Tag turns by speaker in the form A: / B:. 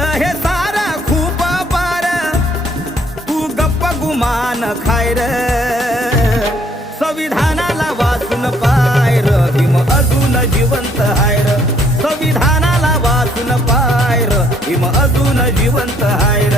A: तुला हे सार खूप पार तू गप्प गुमान खायर संविधानाला वाचून पायर भीम अजून जिवंत हायर संविधानाला वाचून पायर भीम अजून जिवंत हायर